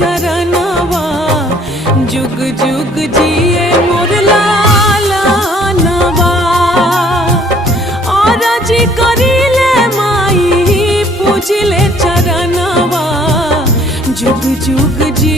चरणवा जुग जुग जिए मोर लालनवा। और जी करिले माई पूजिले चरणवा जुग जुग जी